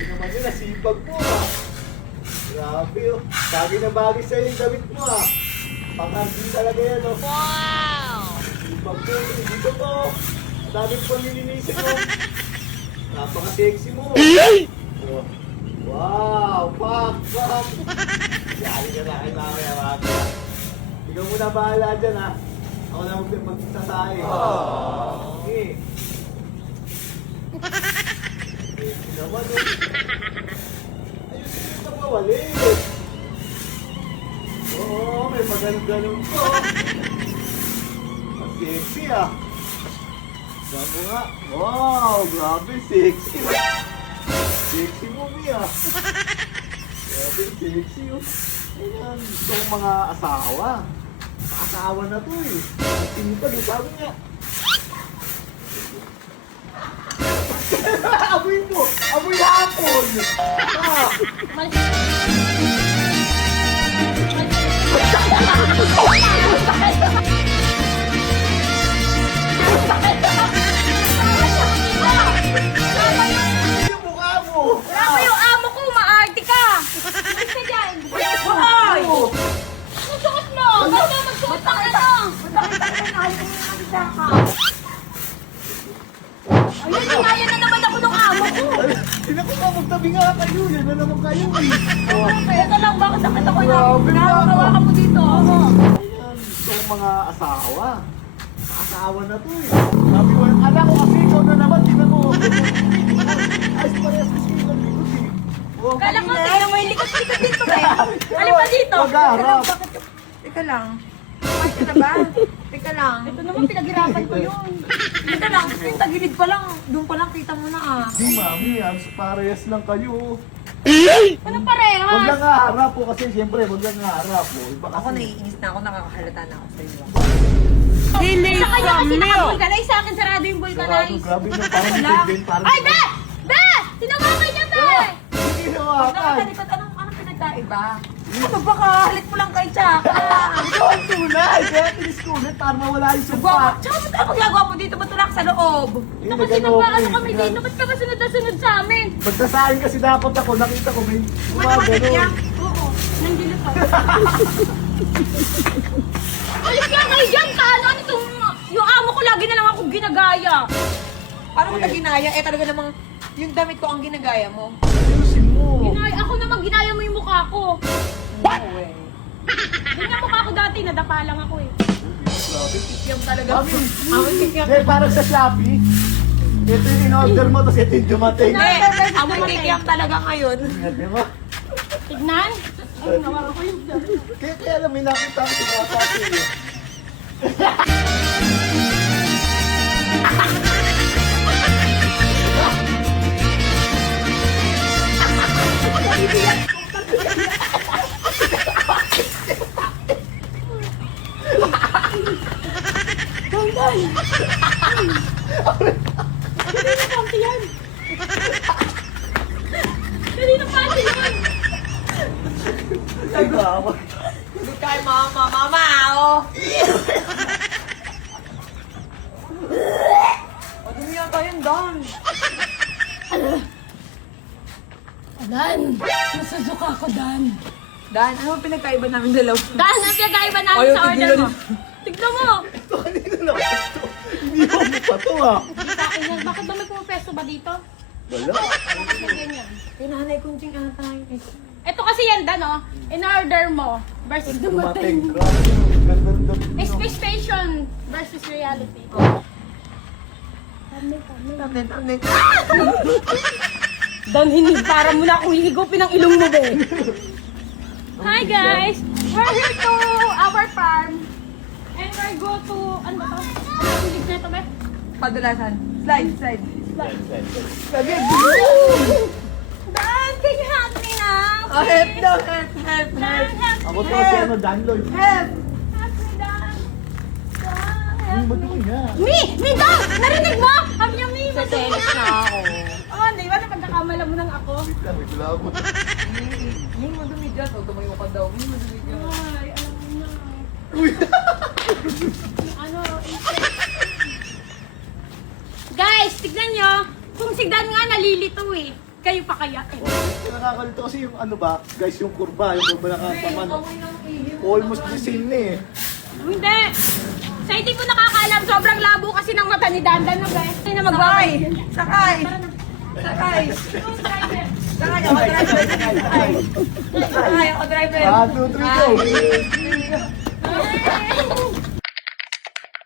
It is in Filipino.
Grabe naman yun, nasipag mo ah. Grabe oh. Bagay na bagay sa'yo yung damit mo ah. Pang-arty talaga yan oh. Wow! Sipag mo, dito to. Ang daming pang nilinisin mo. Napaka-sexy mo. Oh. Wow, pak. Yari ka na kay mamaya mga. Ikaw muna bahala dyan ha. Ako na magsasahe. Okay. Sexy naman oh. Ayusin mo yung pagwawali. Oo, may maganon-ganon ko. Ang sexy ah. Diyan mo nga. Wow, grabe, sexy. Sexy mo, Mia. Grabe, sexy oh. Ayan, gusto kong mga asawa. Asawa na to eh. Ang tinipag, sabi niya. Amoy mo! Amoy hapon! Ah! Yung mukha mo! Wala mo yung amo ko, maarte ka! Hindi ka dyan! Hoy! Anong suot mo? Ba't ka magsuot ng ano? Ayun, kinaya na naman ako ng amo ko! Sino ko ba magtabi nga kayo? Yan na naman kayo eh. Oh. Teka lang, bakit sakit ako na? Grabe Nakakawa ka mo dito. Ayan, gusto kong mga asawa. Asawa na to eh. Sabi ko, alam ko kasi ikaw na naman, tingnan mo. Ayos parehas kasi yung likod eh. Oh, Kala ko, kanina. tingnan mo yung likod-likod dito eh. Alin pa dito? Mag-aarap. Teka lang. Kumain ka na ba? Teka lang. Ito naman, pinaghirapan ko yun. Teka lang. Yung tagilid pa lang. Doon pa lang kita mo na ah. Di mami, parehas lang kayo. Anong Huwag parehas? lang haharap po kasi siyempre, huwag lang haharap po. Iba kasi. Ako naiinis na ako. Nakakahalata na ako sa iyo. Sa kanya kasi naka-vulcanize, sa akin sarado yung Sarado, vulcanize. grabe na, parang Wala. likod din, parang... Ay, be! Be! Tinawakan niya, be! Hindi hinawakan. Nakatalikod. Anong pinagkaiba? Ano ba ka? Halit mo lang kay Chaka. Ikaw ang tunay, kaya tiniskulit para mawala yung Gwapo. sumpa. Tsaka ba't ka magagawa mo dito? Ba't wala ka sa loob? Ito kasi nagpaano kami dito, ba't ka ba sunod na sunod sa amin? Pagkasahin kasi dapat ako, nakita ko may Matematik gumagano. yan. Oo, nanggilip ako. Alis ka kayo dyan, paano? Ano itong... Yung amo ko lagi na lang akong ginagaya. Paano mo na ginaya? Eh talaga namang yung damit ko ang ginagaya mo. Ayusin mo. Ako naman ginaya mo yung mukha ko. What? No way. Ganyan mukha ko dati, nadapa lang ako eh. Yung talaga. Mami, Amoy kikiam. hindi, parang sa Shopee. Ito yung in-order mo, tapos ito yung dumating. Hindi. Amoy kikiam talaga ngayon. Di ba? Tignan. Ay, nawawa ko yung Kaya alam, may nakita ko sa mga Shopee. Kanina panty yan. Kanina panty yan. Ay, bawa. Hindi kay mama. Mama, oh. O, dumi yata yun, Don. Dan, nasusuka ko, Dan. Dan, ano ba pinagkaiba namin dalawa? Dan, ang pinagkaiba namin Ayaw, sa order tigilan. mo. Tignan mo. Ito kanina lang ito. Hindi mo pa to ah. Hindi sa akin yan. Bakit ba may pumapesto ba dito? Wala. Bakit may ganyan? Tinanay kong ching ata yun. Ito kasi yan, Dan, oh. In-order mo versus Dumating. dumating. Grabe. Ganda ng damit mo. Expectation versus reality. Tamnet. Dan, hindi. Para mo na akong higupin ang ilong mo, be. Hi, guys. We're here to our farm. And we're go to... Ano ba to? Ano yung na ito, be? Padulasan. Slide. Lagi. Dan, can you help me now? Oh, help please? daw. Help. Dan, help Ako me. to si ano, Dan Lloyd. Help. Help me, Dan. Dan, Ay, help me. madumi na. Mi, Dan! Narinig mo? Sabi niya, Mi, madumi Selos na ako. Oh, di ba? Napagkakamala mo ng ako? Wait lang, wait lang. Yung madumi dyan. O, tumayo ka daw. Yung madumi dyan. Ay, alam mo na. Uy. Yung ano, guys, tignan nyo. Kung si Dan nga nalilito eh. Kayo pa kaya eh. Yung nakakalito kasi yung ano ba, guys, yung kurba nakapaman. Almost the same na eh. Hindi. Sa hindi mo nakakaalam, sobrang labo kasi ng mata ni Dandan na guys. Hindi na magbabay. Sakay! Sakay! Sakay ako driver. Sakay ako driver. 1, 2, 3, go!